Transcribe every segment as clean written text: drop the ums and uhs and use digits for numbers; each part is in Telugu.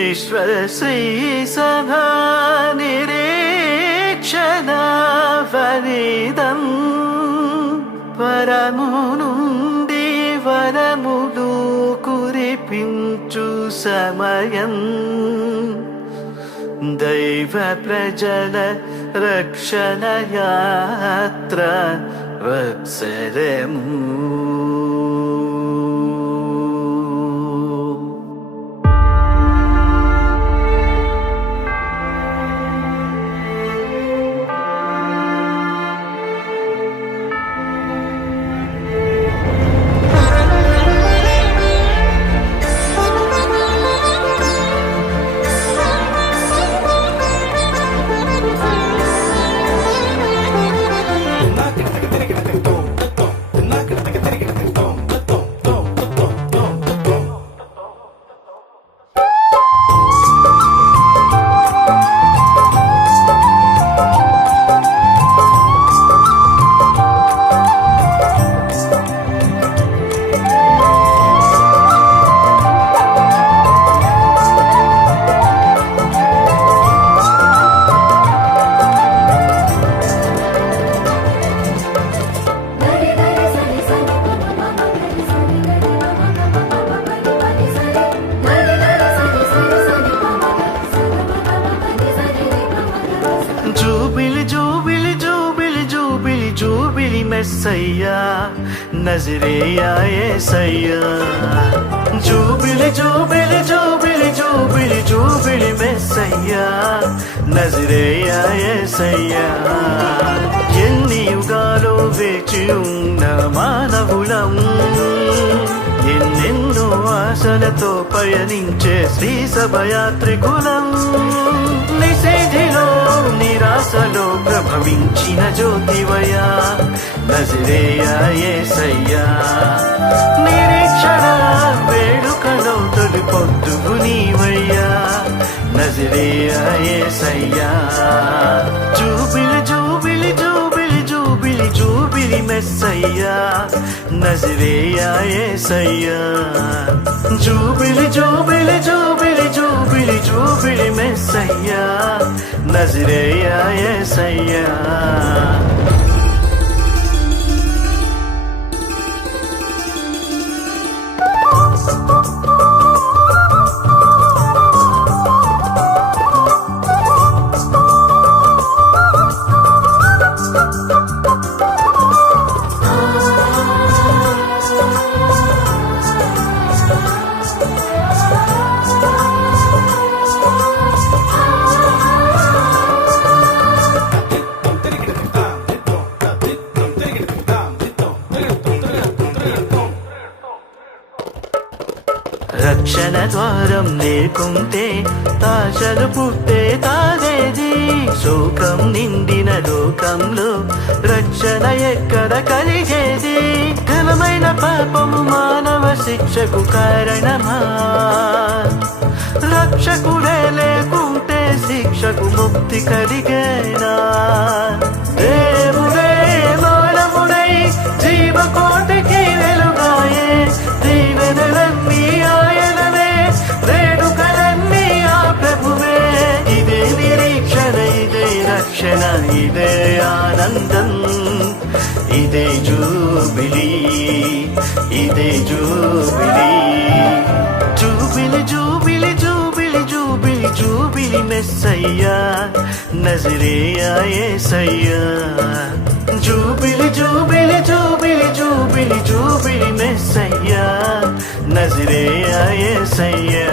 విశ్వశ్రీ సభా నిరీక్షణ ఫలితం పరము నుండి వరములు కురిపించు సమయం దైవ ప్రజల రక్షణ యాత్ర వత్సరము. మెస్సయ్యా నజరేయా యేసయ్యా జూబిలి జూబిలి జూబిలి జూబిలి జూబిలి మెస్సయ్యా నజరేయా యేసయ్యా ఎన్ని యుగాలో వేచి ఉన్న మానవులం ఎన్నెన్నో ఆశలతో పయనించే శ్రీ సభయాత్రికులం నిషేధిలో నిరాశలో ప్రభవించిన జ్యోతివయ్యా నజరేయా యేసయ్యా నిరీక్షణ వేడుకలో తొలి పొద్దుగు నీవయ్యా నజరేయా యేసయ్యా జూబిలి జూబిలి జూబిలి జూబిలి జూబిలి మెస్సయ్యా నజరేయా యేసయ్యా జూబిలి జూబిలి జూబిలి జూబిలి జూబిలి మెస్సయ్యా నజరేయా యేసయ్యా రక్షణ ద్వారం లేకుంటే ఆశలు పుట్టే తాగేది శోకం నిండిన లోకంలో రక్షణ ఎక్కడ కలిగేది ఘనమైన పాపము మానవ శిక్షకు కారణమా రక్షకుడే లేకుంటే శిక్షకు ముక్తి కలిగేనా దేవుడే మానవుడై జీవకోటికి వెలుగాయే దీవెనలన్నీ ఆయననే వేడుకలన్నీ ఆ ప్రభువే ఇదే నిరీక్షణ ఇదే రక్షణ ఇదే ఆనందం ఇదే జూబిలీ ఇదే జూబిలీ జూబిలి జూబిలి జూబిలి జూబిలి జూబిలి మెస్సయ్యా నజరేయా యేసయ్యా జూబిలి జూబిలి జూబిలి జూబిలి జూబిలి మెస్సయ్యా నజరేయా యేసయ్యా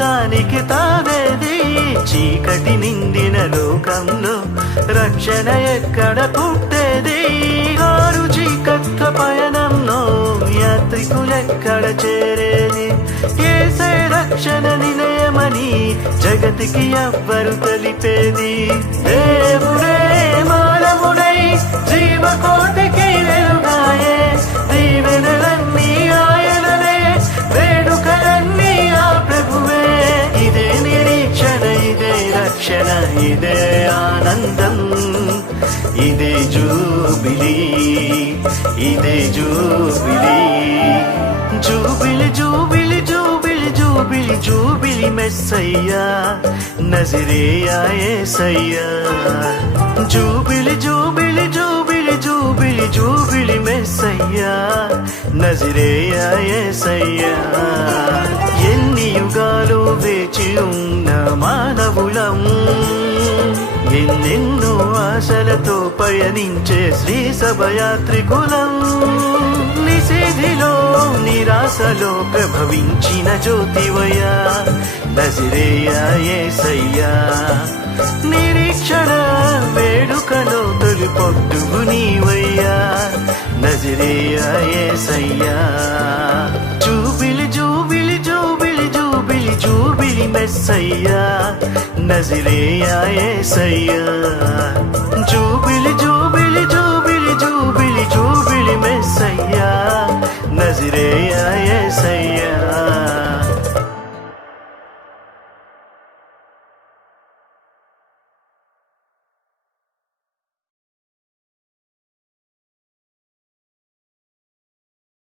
విశ్వాసానికి తావేది చీకటి నిండిన లోకంలో రక్షణ ఎక్కడ పుట్టేది ఆరు చీకట్ల పయనంలో యాత్రికులెక్కడ చేరేది ఏసే రక్షణ నిలయమని జగతికి ఎవ్వరు తెలిపేది దేవుడే మానవుడై జీవకోటికి వెలుగాయే దీవెనలన్నీ ఆయననే వేడుకలన్నీ ఆ ప్రభువే ఇదే నిరీక్షణ ఇదే రక్షణ ఇదే ఆనందం ఇదే జూబిలీ ఇదే జూబిలీ జూబిలి జూబిలి జూబిలి జూబిలి జూబిలి మెస్సయ్యా నజరేయా యేసయ్యా జూబిలి జూబిలి జూబిలి జూబిలి జూబిలి మెస్సయ్యా నజరేయా యేసయ్యా ఎన్ని యుగాలు వేచి ఉన్న మానవులం ఎన్నెన్నో ఆశలతో పయనించే శ్రీ సభయాత్రికులం నిషేధిలో నిరాశలో ప్రభవించిన జ్యోతివయ్యా నజరేయా యేసయ్యా నిరీక్షణ వేడుకలో తొలి పొట్టువు నీవయ్యా నజరేయా యేసయ్యా జూబిలి జూబిలి జూబిలి జూబిలి జూబిలి మెస్సయ్యా నజరేయా యేసయ్యా జూబిలి జూబిలి జూబిలి జూబిలి జూబిలి మెస్సయ్యా నజరేయా యేసయ్యా